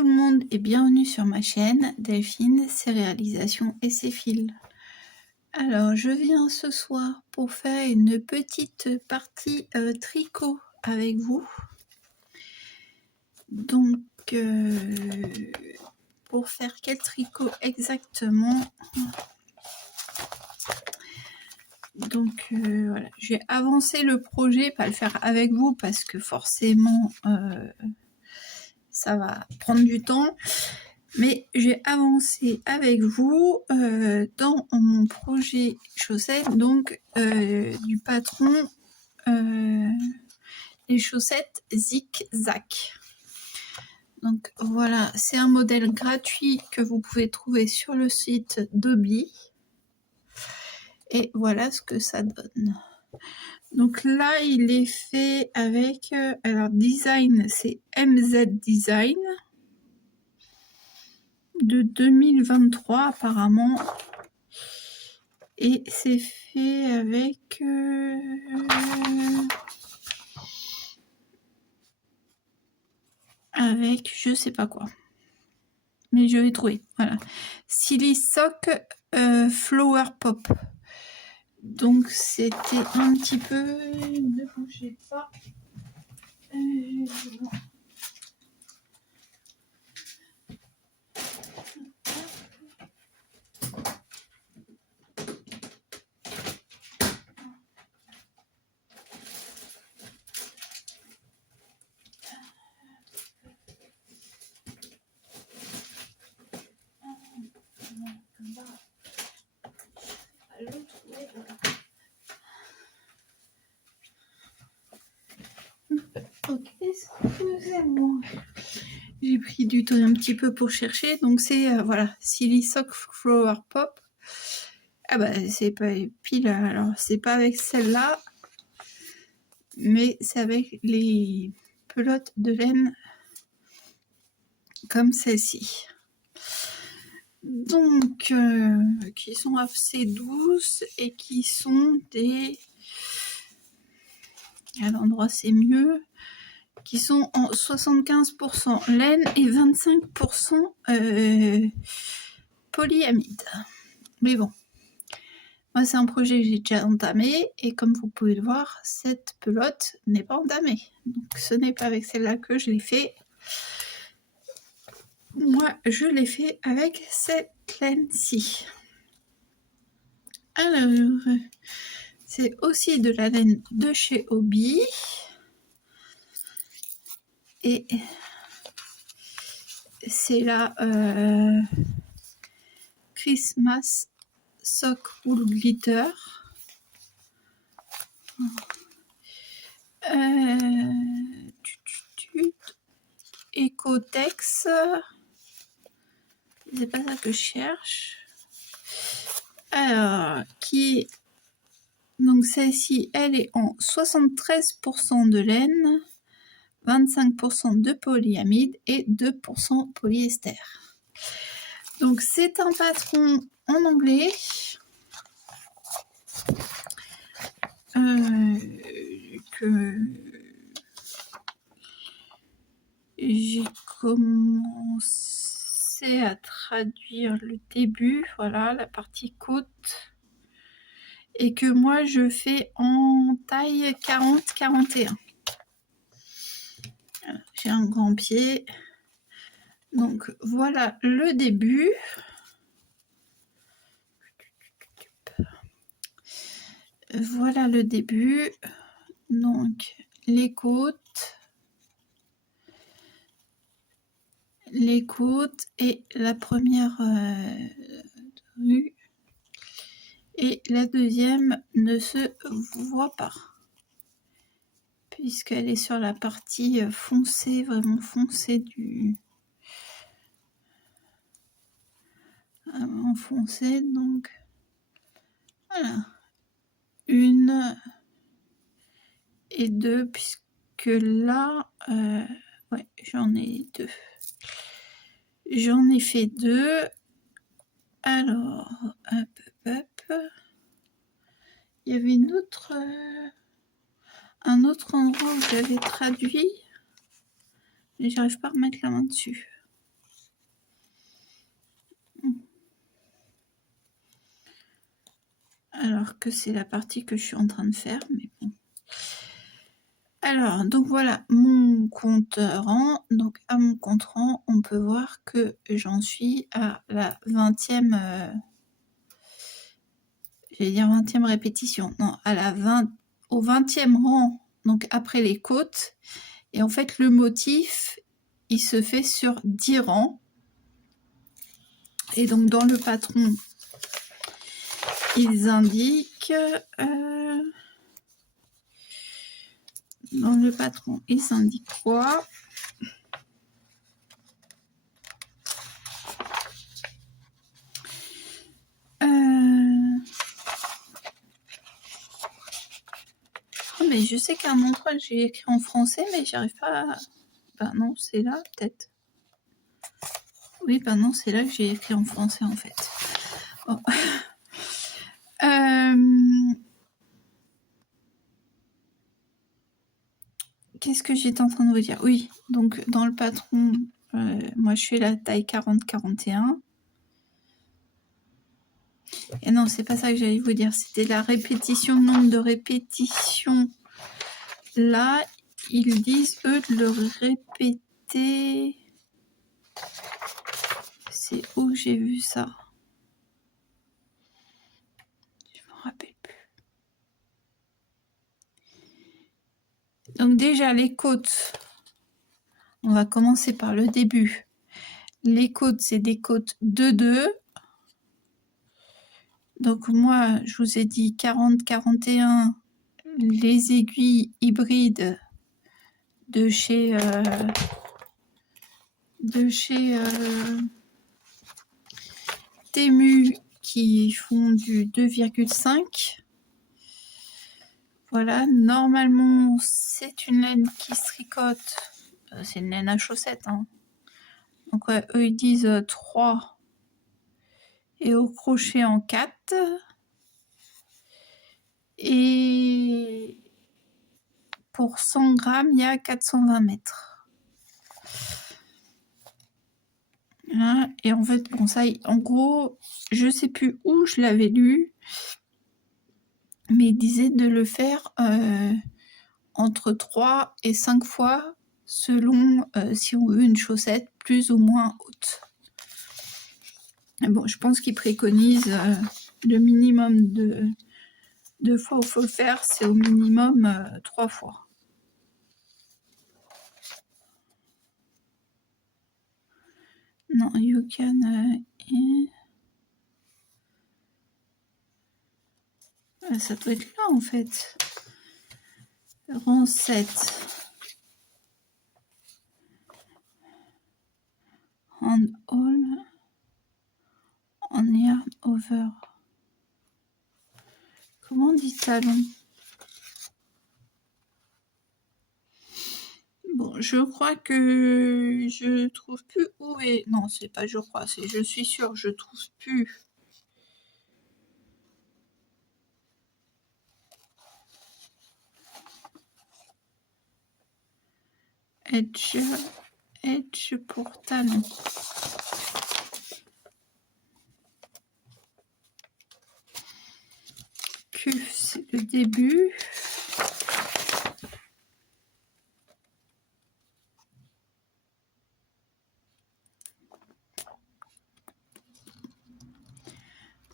tout le monde et bienvenue sur ma chaîne Delphine, ses réalisations et ses fils. Alors je viens ce soir pour faire une petite partie tricot avec vous. Donc pour faire quel tricot exactement? Donc voilà, j'ai avancé le projet, pas le faire avec vous parce que forcément ça va prendre du temps. Mais j'ai avancé avec vous dans mon projet chaussettes, donc du patron les chaussettes zigzag. Donc voilà, c'est un modèle gratuit que vous pouvez trouver sur le site d'Obi. Et voilà ce que ça donne. Donc là, il est fait avec, alors design, c'est MZ Design. De 2023 apparemment, et c'est fait avec je sais pas quoi, mais je vais trouver. Voilà, Silly Sock Flower Pop. Donc c'était un petit peu, ne bougez pas. Ok, excusez-moi. J'ai pris du temps un petit peu pour chercher. Donc c'est voilà, Silly Sock Flower Pop. Ah bah c'est pas pile. Alors c'est pas avec celle-là, mais c'est avec les pelotes de laine comme celle-ci. Donc qui sont assez douces et qui sont des, à l'endroit c'est mieux, qui sont en 75% laine et 25% polyamide. Mais bon, moi c'est un projet que j'ai déjà entamé et comme vous pouvez le voir, cette pelote n'est pas entamée. Donc ce n'est pas avec celle-là que je l'ai fait. Moi je l'ai fait avec cette laine-ci. Alors, c'est aussi de la laine de chez Obi. Et c'est la Christmas Sock Wool Glitter. Ecotex. C'est pas ça que je cherche. Alors, qui est... Donc celle-ci, elle est en 73% de laine, 25% de polyamide et 2% polyester. Donc c'est un patron en anglais que j'ai commencé à traduire le début, voilà la partie côte, et que moi je fais en taille 40-41. J'ai un grand pied, donc voilà le début. Voilà le début, donc les côtes et la première rue, et la deuxième ne se voit pas puisqu'elle est sur la partie foncée, vraiment foncée du foncé. Donc voilà, une et deux, puisque là ouais, j'en ai deux, j'en ai fait deux. Alors hop, il y avait une autre un autre endroit où j'avais traduit, mais j'arrive pas à remettre la main dessus. alors que c'est la partie que je suis en train de faire, mais bon. Alors, donc voilà mon compteur rang. Donc à mon compte rang, on peut voir que j'en suis à la 20e, j'allais dire 20e répétition. Non, à la 20, au 20e rang, donc après les côtes. Et en fait, le motif, il se fait sur 10 rangs. Et donc dans le patron, ils indiquent... dans le patron, ils indiquent quoi? Oh, mais je sais qu'à un endroit, j'ai écrit en français, mais j'arrive pas à... Ben non, c'est là, peut-être. Oui, ben non, c'est là que j'ai écrit en français, en fait. Bon. Qu'est-ce que j'étais en train de vous dire? Oui, donc dans le patron, moi je suis la taille 40-41. Et non, c'est pas ça que j'allais vous dire, c'était la répétition, le nombre de répétitions. Là, ils disent, eux, de le répéter. C'est où j'ai vu ça? Je me rappelle plus. Donc déjà, les côtes, on va commencer par le début. Les côtes, c'est des côtes 2-2. Donc moi, je vous ai dit 40-41, les aiguilles hybrides de chez Temu qui font du 2,5. Voilà, normalement, c'est une laine qui se tricote. C'est une laine à chaussettes. Hein. Donc, ouais, eux, ils disent 3 et au crochet en 4. Et pour 100 grammes, il y a 420 mètres. Voilà. Et en fait, bon, ça, en gros, je sais plus où je l'avais lu, mais il disait de le faire entre 3 et 5 fois selon si on veut une chaussette plus ou moins haute. Et bon, je pense qu'il préconise le minimum de fois où il faut le faire, c'est au minimum 3 fois. Non, you can... ça doit être là en fait. Rang 7. Hand all on yarn over. Comment on dit talon? Bon, je crois que je trouve plus où est... Non, c'est pas je crois, c'est je suis sûre, je trouve plus. Edge pour talon. Q, c'est le début.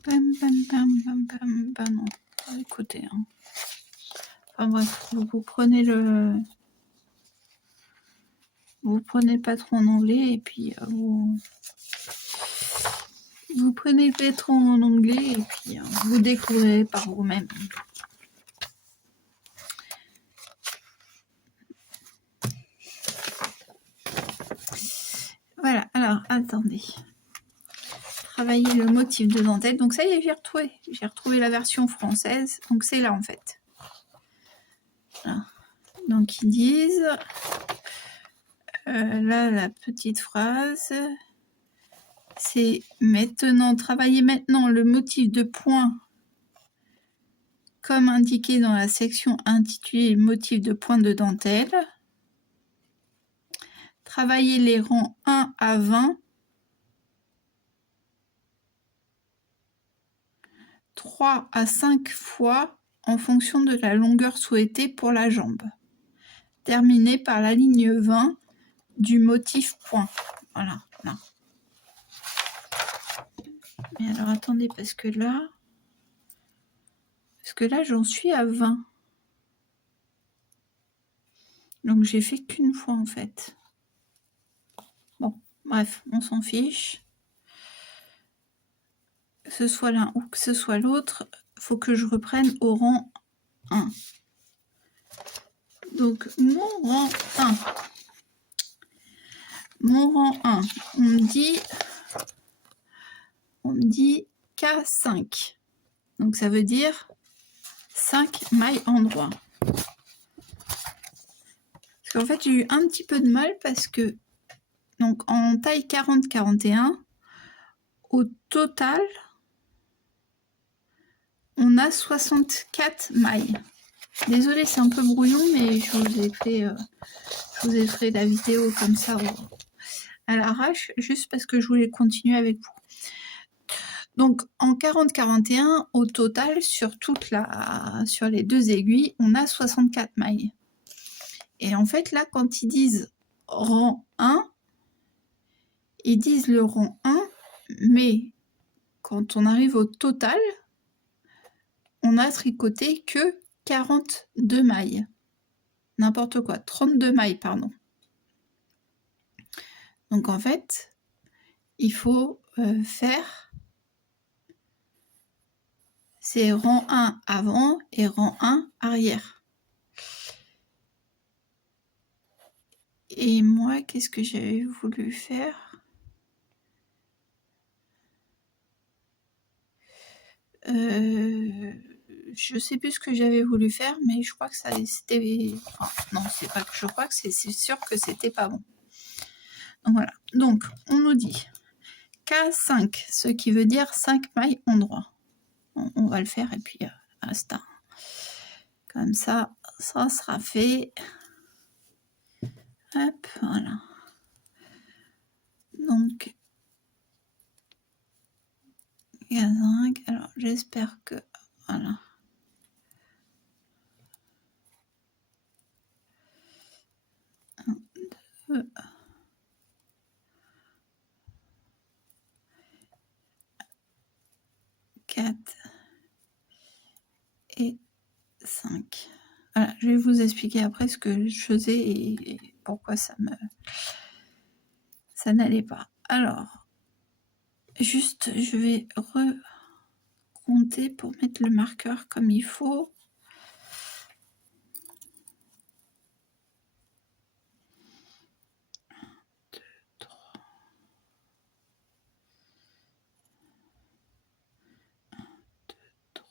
Bam, bam, bam, bam, bam, bam, non. Écoutez, hein. Enfin bref, vous prenez le patron en anglais et puis vous prenez le patron en anglais et puis vous découvrez par vous-même. Voilà, alors attendez. Travailler le motif de dentelle. Donc ça y est, j'ai retrouvé la version française. Donc c'est là en fait. Voilà. Donc ils disent, là la petite phrase, c'est maintenant, travailler maintenant le motif de point comme indiqué dans la section intitulée motif de point de dentelle. Travailler les rangs 1 à 20. 3 à 5 fois en fonction de la longueur souhaitée pour la jambe. Terminé par la ligne 20 du motif point. Voilà, là. Mais alors attendez, parce que là j'en suis à 20. Donc j'ai fait qu'une fois en fait. Bon, bref, on s'en fiche. Que ce soit l'un ou que ce soit l'autre, il faut que je reprenne au rang 1. Donc mon rang 1. Mon rang 1, on me dit K5. Donc ça veut dire 5 mailles endroit. Parce qu'en fait, j'ai eu un petit peu de mal parce que donc en taille 40-41, au total, on a 64 mailles. Désolée, c'est un peu brouillon, mais je vous ai fait la vidéo comme ça à l'arrache, juste parce que je voulais continuer avec vous. Donc en 40-41, au total, sur les 2 aiguilles, on a 64 mailles. Et en fait, là, quand ils disent rang 1, ils disent le rang 1, mais quand on arrive au total, on a tricoté que 42 mailles. N'importe quoi, 32 mailles, pardon. Donc en fait, il faut faire ces rang 1 avant et rang 1 arrière. Et moi, qu'est-ce que j'avais voulu faire? Je sais plus ce que j'avais voulu faire, mais je crois que ça c'était. Enfin, non, c'est pas que je crois que c'est sûr que c'était pas bon. Donc voilà. Donc on nous dit K5, ce qui veut dire 5 mailles endroit. On va le faire et puis basta. Comme ça sera fait. Hop, voilà. Donc K5. Alors j'espère que voilà. 4 et 5. Voilà, je vais vous expliquer après ce que je faisais et pourquoi ça n'allait pas. Alors, juste, je vais recompter pour mettre le marqueur comme il faut. 2, 3. 1, 2, 3.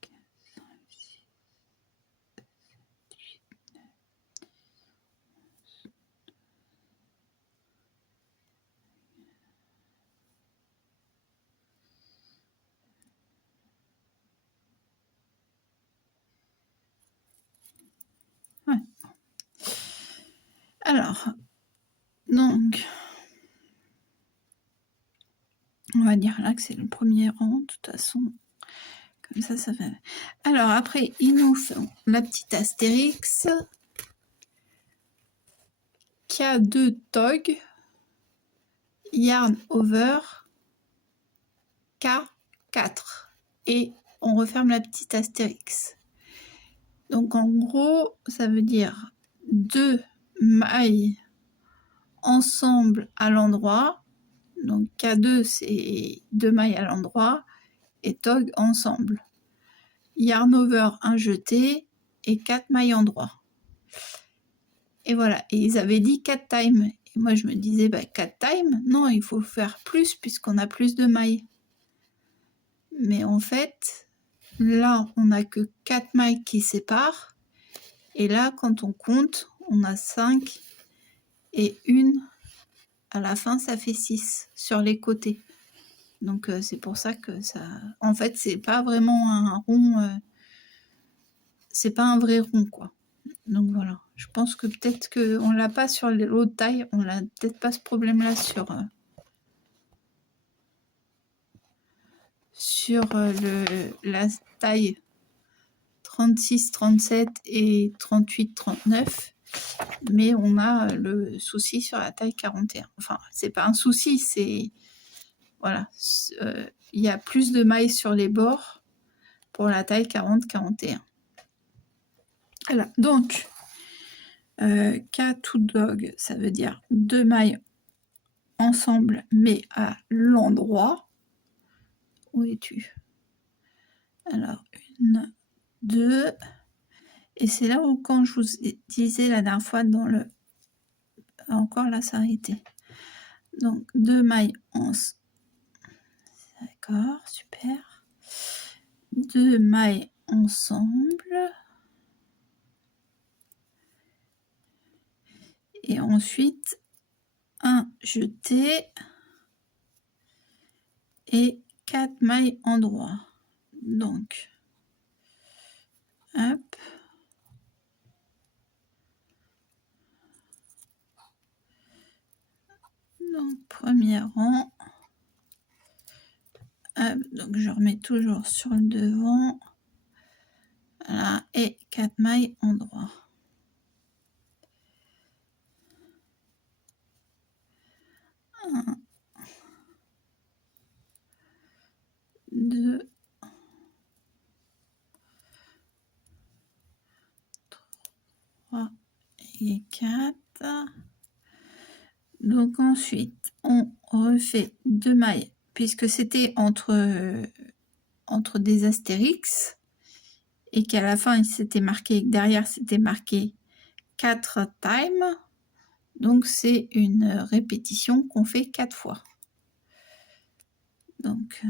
4, 5, 6, 7, 8, 9, 11. Ouais. Alors, donc, on va dire là que c'est le premier rang, de toute façon. Comme ça, ça fait. Alors, après, ils nous font la petite astérix. K2 tog. Yarn over. K4. Et on referme la petite astérix. Donc, en gros, ça veut dire 2 mailles ensemble à l'endroit. Donc, K2, c'est 2 mailles à l'endroit. Et tog ensemble. Yarn over, un jeté. Et 4 mailles endroit. Et voilà. Et ils avaient dit 4 times. Et moi, je me disais, 4 times, non, il faut faire plus puisqu'on a plus de mailles. Mais en fait, là, on n'a que 4 mailles qui séparent. Et là, quand on compte, on a 5 et une. À la fin, ça fait 6 sur les côtés. Donc, c'est pour ça que ça... En fait, c'est pas vraiment un rond... c'est pas un vrai rond, quoi. Donc, voilà. Je pense que peut-être qu'on l'a pas sur l'autre taille. On n'a peut-être pas ce problème-là sur... sur la taille 36, 37 et 38, 39. Mais on a le souci sur la taille 41. Enfin, c'est pas un souci, c'est... Voilà. Il y a plus de mailles sur les bords pour la taille 40-41. Voilà. Donc, cat ou dog, ça veut dire 2 mailles ensemble, mais à l'endroit. Où es-tu? Alors, 1, 2... Et c'est là où, quand je vous disais la dernière fois, dans le... Encore là, ça a arrêté. Donc, 2 mailles ensemble. D'accord, super. 2 mailles ensemble. Et ensuite, un jeté. Et 4 mailles en droit. Donc, hop. Donc, premier rang. Hop, donc, je remets toujours sur le devant. Voilà, et 4 mailles en droit. 1, 2, 3 et 4. Donc ensuite, on refait 2 mailles, puisque c'était entre des astérix, et qu'à la fin, il s'était marqué, derrière, c'était marqué 4 times. Donc, c'est une répétition qu'on fait 4 fois. Donc,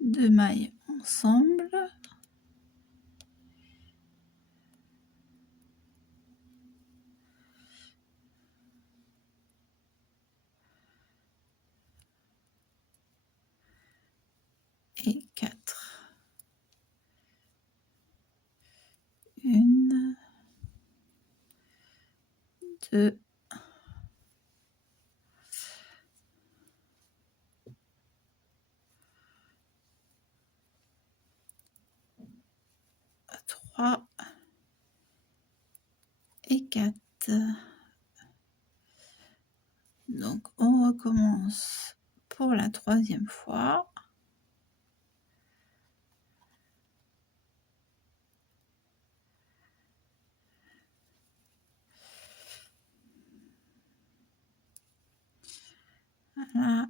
deux mailles ensemble. Et 4. 1, 2, 3 et 4. Donc, on recommence pour la 3e fois. Voilà.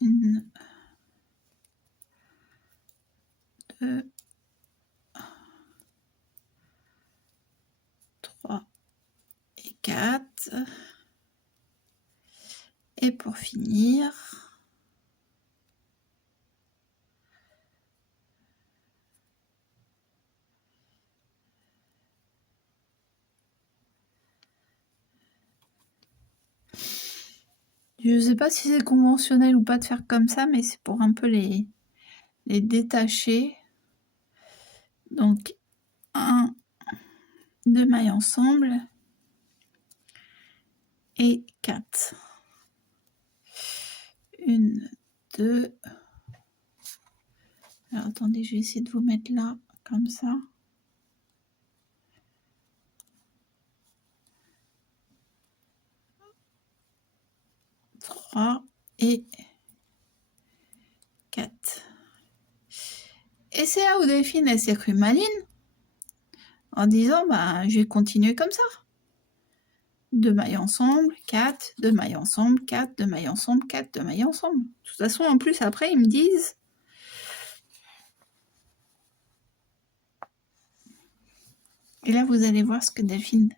1, 2, 3 et 4. Et pour finir, je ne sais pas si c'est conventionnel ou pas de faire comme ça, mais c'est pour un peu les détacher. Donc, 2 mailles ensemble et 4. 1, 2. Alors, attendez, je vais essayer de vous mettre là, comme ça. 3 et 4. Et c'est là où Delphine, elle s'est crue maline, en disant, bah, je vais continuer comme ça. 2 mailles ensemble, 4, 2 mailles ensemble, 4, 2 mailles ensemble, 4, 2 mailles ensemble. De toute façon, en plus, après, ils me disent... Et là, vous allez voir ce que Delphine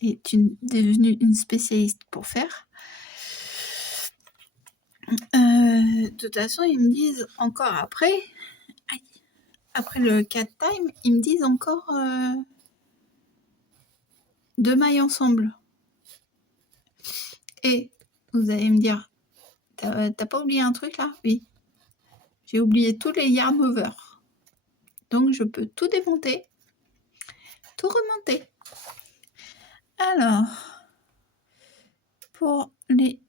est devenue une spécialiste pour faire. De toute façon, ils me disent encore après le 4 time, ils me disent encore 2 mailles ensemble. Et Vous allez me dire: «Tu pas oublié un truc là?» «Oui, j'ai oublié tous les yarn over». Donc je peux tout démonter, tout remonter. Alors, pour les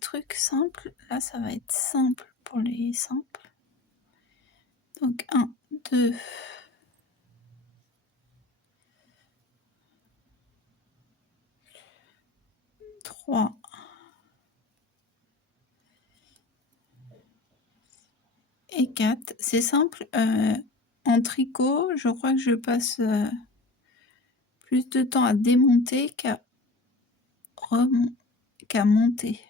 trucs simples, là ça va être simple pour les simples. Donc 1, 2, 3 et 4. C'est simple, en tricot, je crois que je passe, plus de temps à démonter qu'à monter.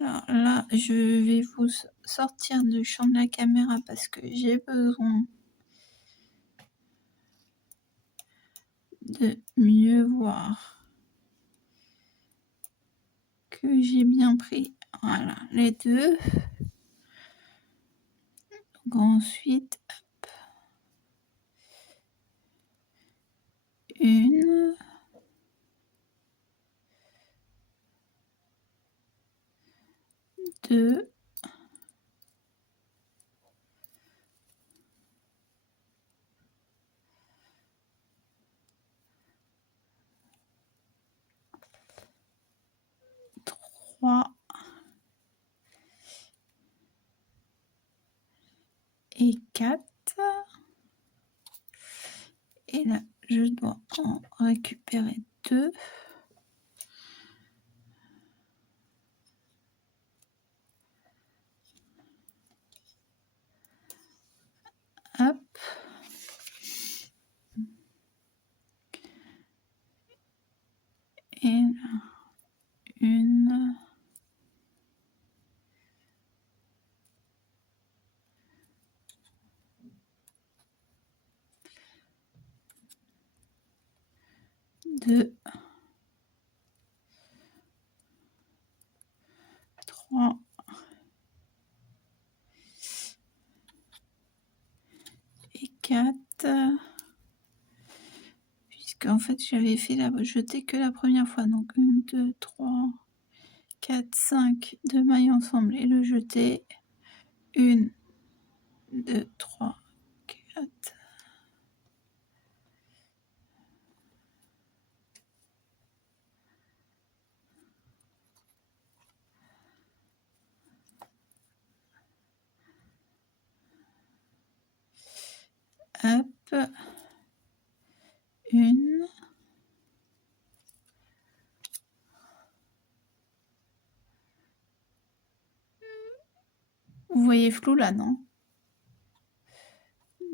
Alors là, je vais vous sortir du champ de la caméra parce que j'ai besoin de mieux voir que j'ai bien pris, voilà, les deux. Donc ensuite, hop, 1, 2, 3 et 4. Et là, je dois en récupérer 2. Hop. Et là, 1, 2, 3 et 4. Puisqu'en fait, j'avais fait la jetée que la première fois. Donc 1, 2, 3, 4, 5, 2 mailles ensemble et le jeter. 1, 2, 3, 4. Hop. 1. Vous voyez flou là, non?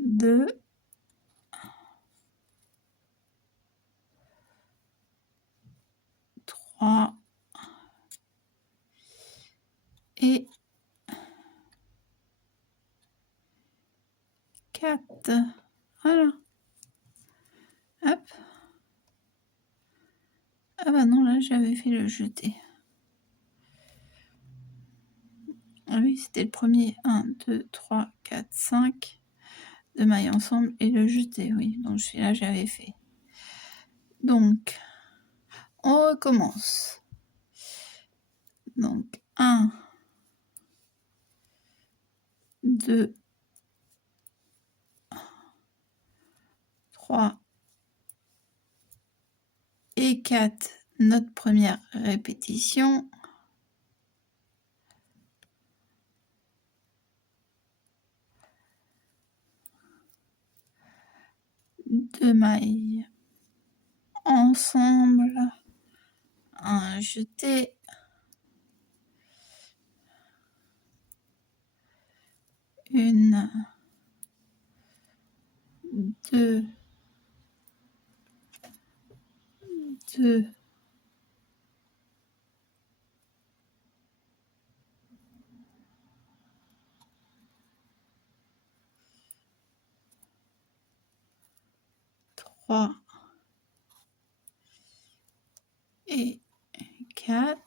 2. 3 et 4. Voilà. Hop. Ah bah non, là j'avais fait le jeté. Ah oui, c'était le premier. 1, 2, 3, 4, 5. 2 mailles ensemble et le jeté, oui. Donc celui-là, j'avais fait. Donc, on recommence. Donc, 1, 2, 3 et 4, notre première répétition. Deux mailles ensemble, un jeté, une, 2, 2, 3 et 4.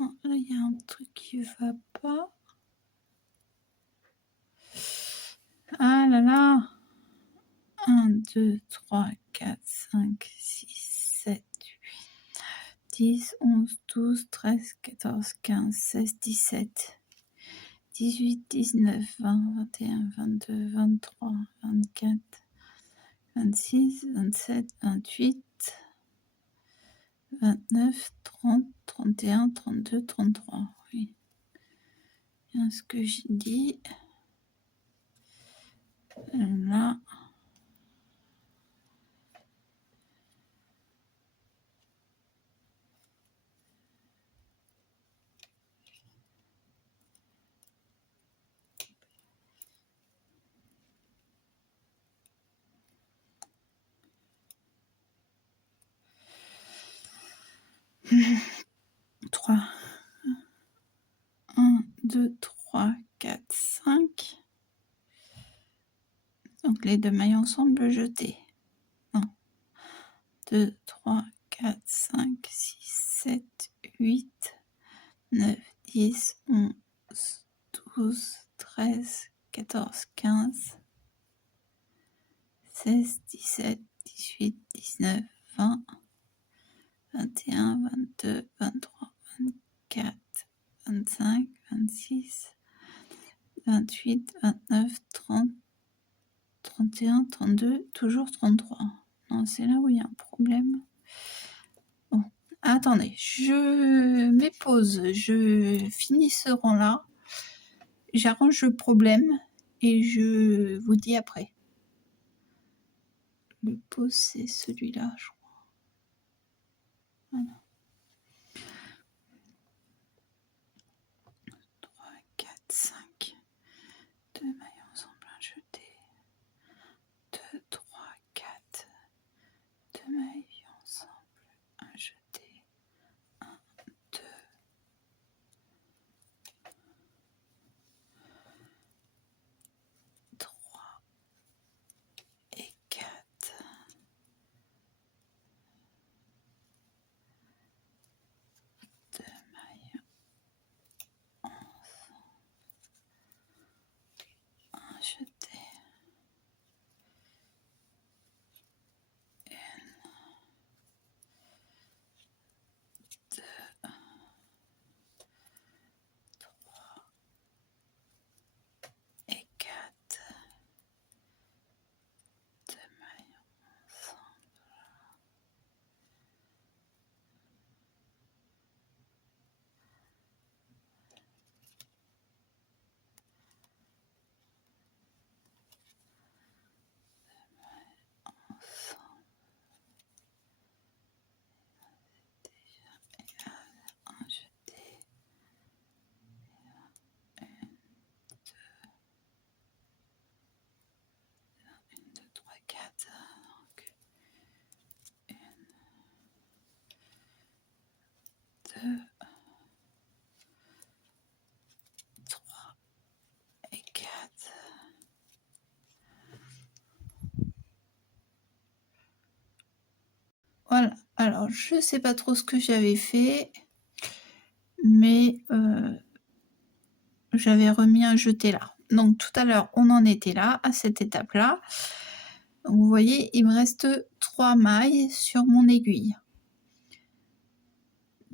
Oh, là, il y a un truc qui va pas. Ah là là. 1, 2, 3, 4, 5, 6, 7, 8, 10, 11, 12, 13, 14, 15, 16, 17, 18, 19, 20, 21, 22, 23, 24, 26, 27, 28, 29, 30, 31, 32, 33. Oui. Bien ce que j'ai dit. Là. Trois. 1, 2, 3, 4, 5. Donc les deux mailles ensemble jetées. 1, 2, 3, 4, 5, 6, 7, 8, 9, 10, 11, 12, 13, 14, 15, 16, 17, 18, 19, 20, 21, 22, 23, 24, 25, 26, 28, 29, 30, 31, 32, toujours 33. Non, c'est là où il y a un problème. Bon, attendez, je mets pause, je finis ce rang-là, j'arrange le problème et je vous dis après. Le pause, c'est celui-là, je crois. Voilà. 3, 4, 5. 2 mailles ensemble, un jeté. 2, 3, 4. 2 mailles ensemble, un jeté. 1, 2. 3 et 4. 2 mailles ensemble, un jeté. 1, 2, 3 et 4. 2 mailles ensemble. Un jeté. 1, 2, 3, 4. Donc 1, 2, 3 et 4. Voilà, alors je sais pas trop ce que j'avais fait, mais j'avais remis un jeté là. Donc tout à l'heure, on en était là, à cette étape-là. Vous voyez, il me reste 3 mailles sur mon aiguille.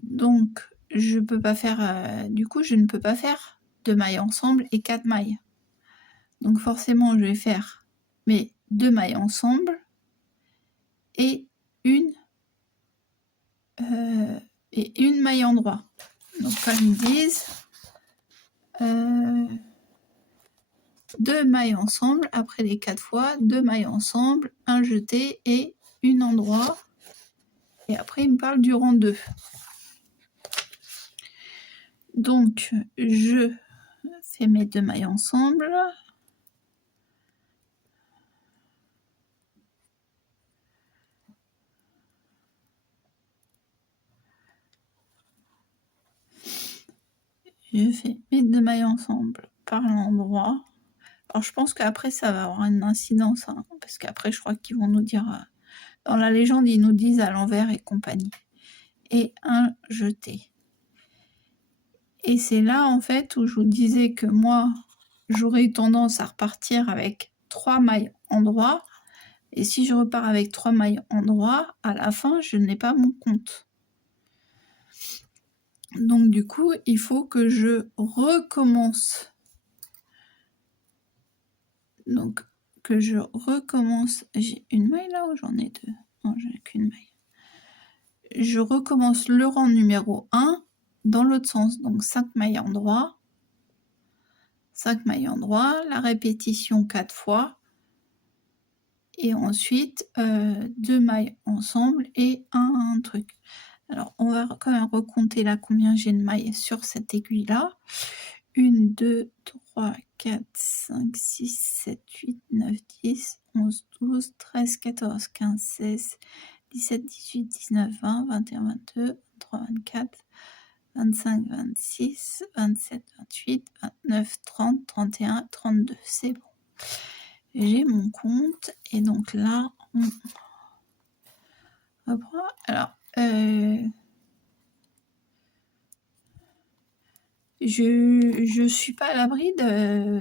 Donc je peux pas faire, du coup, je ne peux pas faire 2 mailles ensemble et 4 mailles. Donc forcément, je vais faire mes 2 mailles ensemble et une maille endroit. Donc comme ils disent, 2 mailles ensemble, après les 4 fois, 2 mailles ensemble, un jeté et une endroit. Et après, il me parle du rang 2. Donc, je fais mes 2 mailles ensemble. Je fais mes 2 mailles ensemble par l'endroit. Alors, je pense qu'après, ça va avoir une incidence, hein, parce qu'après, je crois qu'ils vont nous dire... dans la légende, ils nous disent à l'envers et compagnie. Et un jeté. Et c'est là, en fait, où je vous disais que moi, j'aurais eu tendance à repartir avec 3 mailles endroit. Et si je repars avec 3 mailles endroits, à la fin, je n'ai pas mon compte. Donc du coup, il faut que je recommence. Donc, que je recommence. J'ai une maille là ou j'en ai deux? Non, j'en ai qu'une maille. Je recommence le rang numéro 1 dans l'autre sens. Donc 5 mailles endroits. 5 mailles endroits, la répétition 4 fois. Et ensuite, 2 mailles ensemble et un truc. Alors, on va quand même recompter là combien j'ai de mailles sur cette aiguille-là. 1, 2, 3, 4, 5, 6, 7, 8, 9, 10, 11, 12, 13, 14, 15, 16, 17, 18, 19, 20, 21, 22, 23, 24, 25, 26, 27, 28, 29, 30, 31, 32. C'est bon. J'ai mon compte. Et donc là, on reprend. Alors, je suis pas à l'abri de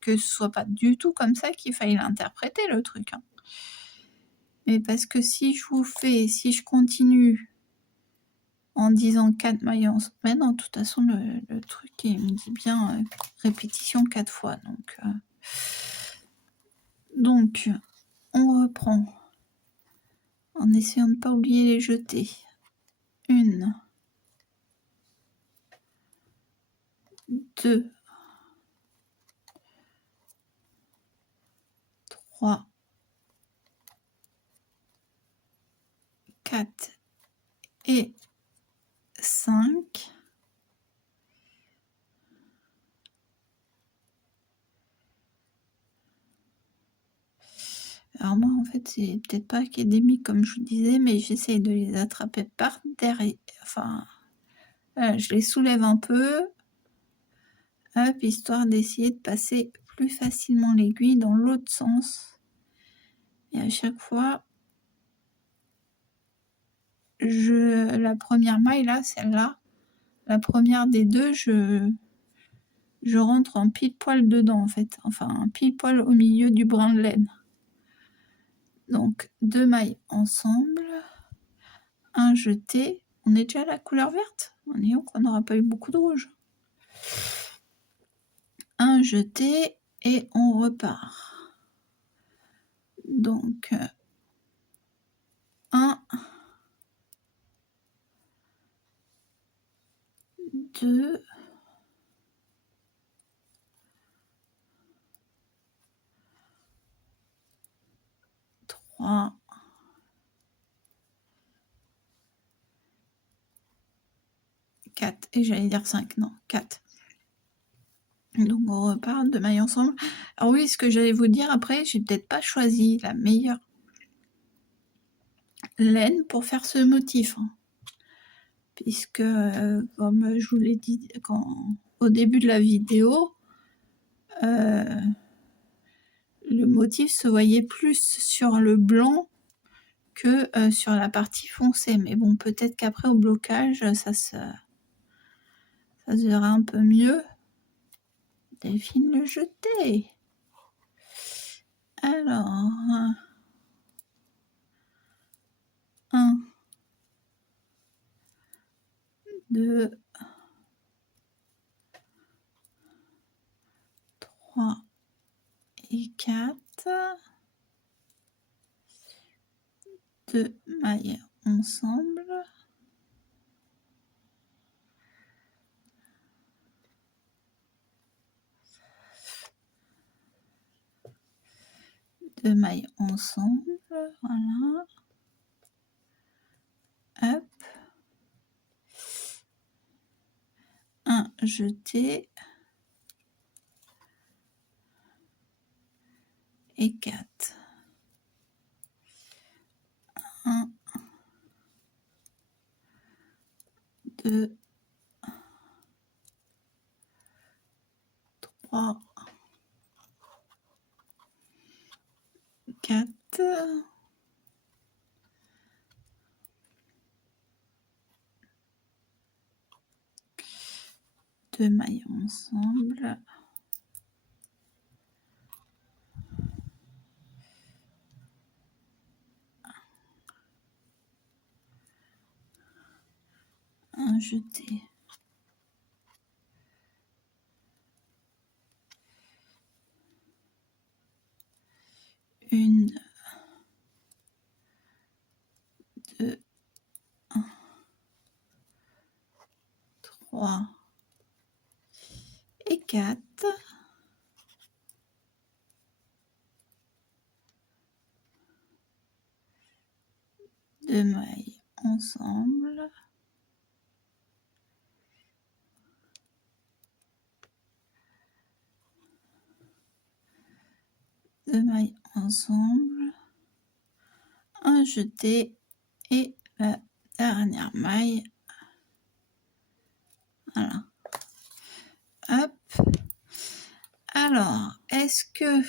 que ce soit pas du tout comme ça qu'il faille l'interpréter, le truc. Hein. Mais parce que si je continue en disant 4 mailles en semaine, de toute façon, le truc, il me dit bien répétition 4 fois. Donc, on reprend en essayant de ne pas oublier les jetés. 1, 2, 3, 4 et 5. Alors moi, en fait, c'est peut-être pas académique comme je vous disais, mais j'essaye de les attraper par derrière. Enfin, je les soulève un peu, hop, histoire d'essayer de passer plus facilement l'aiguille dans l'autre sens. Et à chaque fois, la première maille là, celle-là, la première des deux, je rentre en pile poil dedans en fait, enfin pile poil au milieu du brin de laine. Donc 2 mailles ensemble, un jeté. On est déjà à la couleur verte. Disons qu'on n'aura pas eu beaucoup de rouge. Un jeté et on repart. Donc 1, 2, 3, 4. Et j'allais dire 5, non, 4. Donc on repart 2 mailles ensemble. Alors oui, ce que j'allais vous dire après, j'ai peut-être pas choisi la meilleure laine pour faire ce motif. Hein. Puisque, comme je vous l'ai dit au début de la vidéo, le motif se voyait plus sur le blanc que sur la partie foncée. Mais bon, peut-être qu'après au blocage, ça se verra un peu mieux. Delphine le jeté. Alors, 1, 2, 3 et 4. 2 mailles ensemble. Deux mailles ensemble, voilà. Hop. Un jeté. Et 4. 1, 2, 3, 4. 2 mailles ensemble. jeté. Une, 2, 3 et 4. Deux mailles ensemble. Deux mailles ensemble. Un jeté et la dernière maille. Voilà. Hop. Alors, est-ce que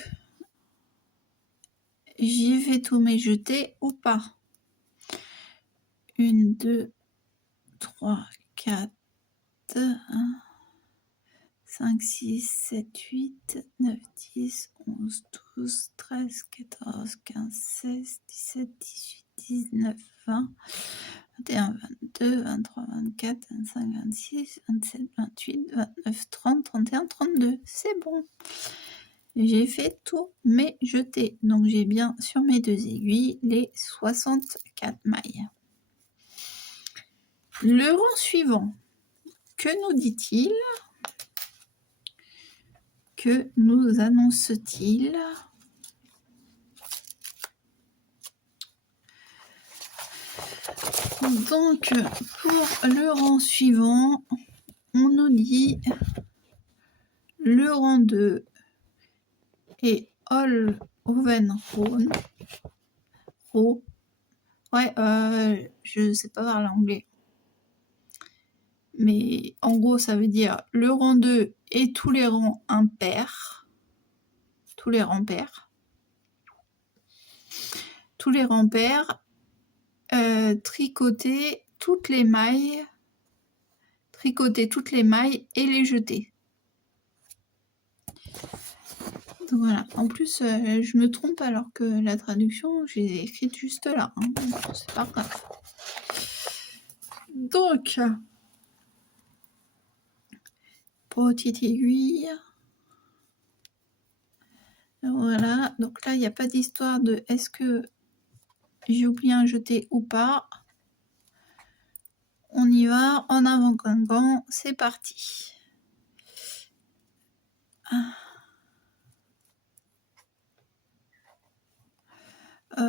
j'y vais tous mes jetés ou pas? 1, 2, 3, 4, 5, 6, 7, 8, 9, 10, 11, 12, 13, 14, 15, 16, 17, 18, 19, 20, 21, 22, 23, 24, 25, 26, 27, 28, 29, 30, 31, 32. C'est bon. J'ai fait tous mes jetés. Donc, j'ai bien sur mes deux aiguilles les 64 mailles. Le rang suivant, que nous dit-il? Que nous annonce-t-il? Donc, pour le rang suivant, on nous dit le rang 2 est All Oven Row. Ouais, je sais pas parler anglais. Mais en gros, ça veut dire le rang 2 et tous les rangs impairs. Tous les rangs pairs. Tous les rangs pairs. Tricoter toutes les mailles. Tricoter toutes les mailles et les jeter. Donc voilà. En plus, je me trompe alors que la traduction, j'ai écrite juste là. Hein. C'est pas grave. Donc, petite aiguille. Voilà. Donc là, il n'y a pas d'histoire de est-ce que j'ai oublié un jeté ou pas. On y va. En avant Guingamp. C'est parti.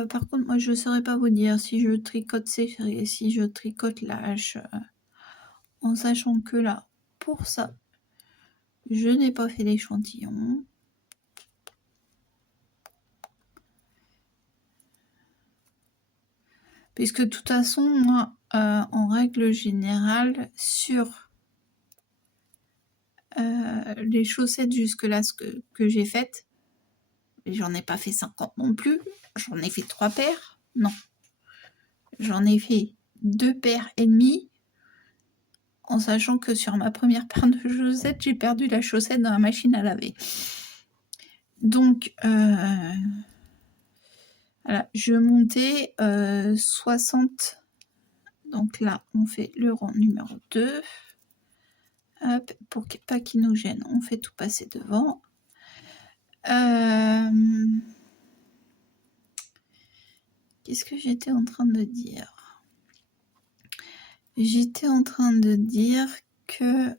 Par contre, moi, je ne saurais pas vous dire si je tricote si je tricote la hache, en sachant que là, pour ça, je n'ai pas fait l'échantillon. Puisque de toute façon, moi, en règle générale, sur les chaussettes jusque-là que j'ai faites, j'en ai pas fait 50 non plus, j'en ai fait 3 paires, non. J'en ai fait 2 paires et demie, en sachant que sur ma première paire de chaussettes, j'ai perdu la chaussette dans la machine à laver. Donc, voilà, je montais 60. Donc là, on fait le rang numéro 2. Hop, pour pas qu'il nous gêne, on fait tout passer devant. Qu'est-ce que j'étais en train de dire? J'étais en train de dire que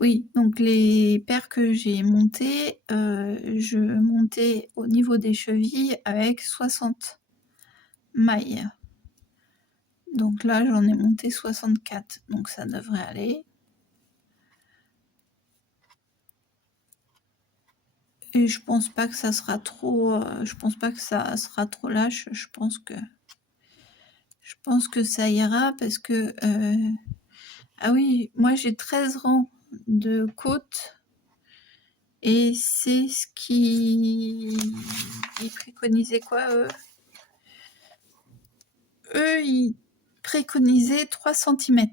oui, donc les paires que j'ai montées, je montais au niveau des chevilles avec 60 mailles. Donc là, j'en ai monté 64, donc ça devrait aller. Et je pense pas que ça sera trop, je pense pas que ça sera trop lâche. Je pense que ça ira parce que ah oui, moi j'ai 13 rangs de côtes et c'est ce qui ils préconisaient quoi eux? Eux ils préconisaient 3 cm.